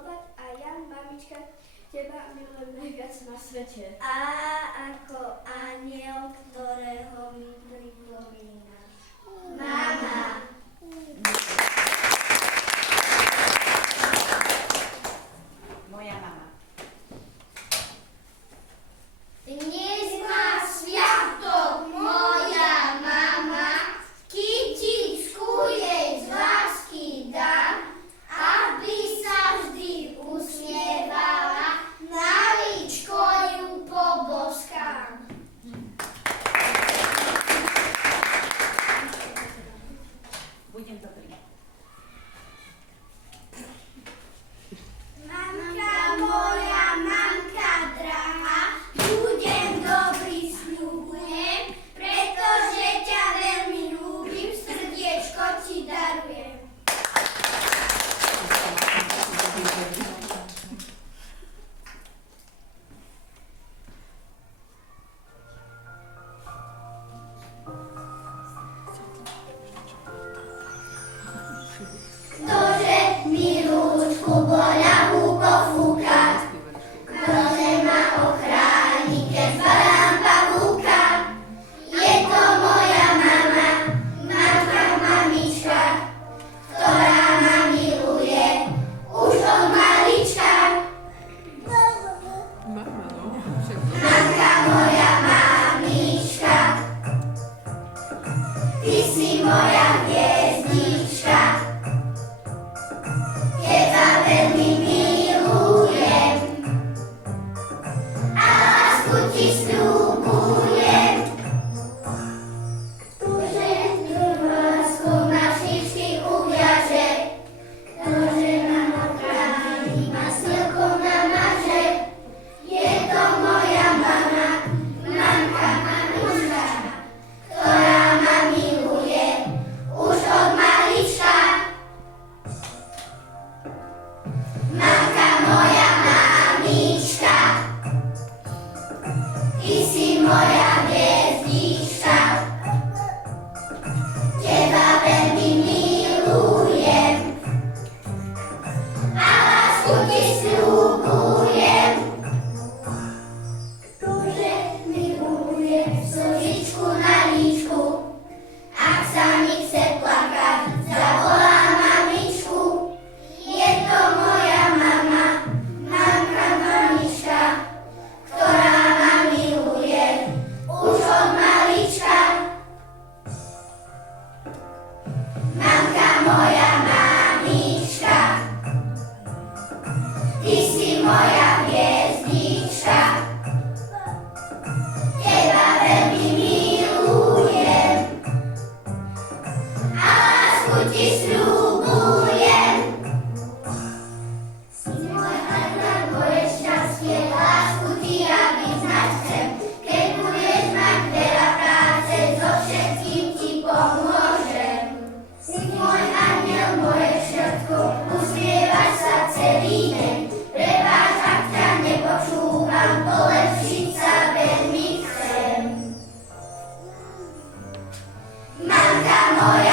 milovať a ja, mamička, teba milujem najviac na svete. A ako aniel, ktorého mi pripomínaš. Mama. Moja mama. Dnes má sviatok moja mama, kytičku jej z lásky dám, aby sa vždy usmievala, na líčko ju poboskám. Budem dobrý. Mamka moja, mamka drahá, budem dobrý, sľubujem, pretože ťa veľmi ľúbim, srdiečko ti darujem. Ktože mi rúčku boľavú pofúka, ktože ma ochráni, keď zbalám pavúka. Je to moja mama, matka, mamička, ktorá ma miluje už od malička. Matka moja, mamička, ty si moja hviezdička. Teba veľmi milujem a lásku ti sľubujem. Ktože lásku ma vždycky uviaže, ktože ma ochráni, ma silkou namaže. Je to moja mama, mamka, mamička, ktorá ma miluje už od malička. Mamka moja, mamička, ty si moja hviezdička. Teba veľmi milujem a lásku ti sľubujem. Ktože milujem slzičku na líčku, ak sa mi chce plakať, zavolám mamičku. Je to moja mama, mamka, mamička, ktorá ma miluje už od malička. Mamka moja, mamička, ty si moja hviezdička. Teba veľmi milujem a lásku ti sľubujem. Si môj aniel, moje šťastie, lásku ti ja vyznať chcem. Keď budeš mať veľa práce, so všetkým ti pomôžem. Si môj aniel, moje všetko, usmievaš sa celý deň. Prepáč, ak ťa nepočúvam, polepšiť sa veľmi chcem. Mamka moja,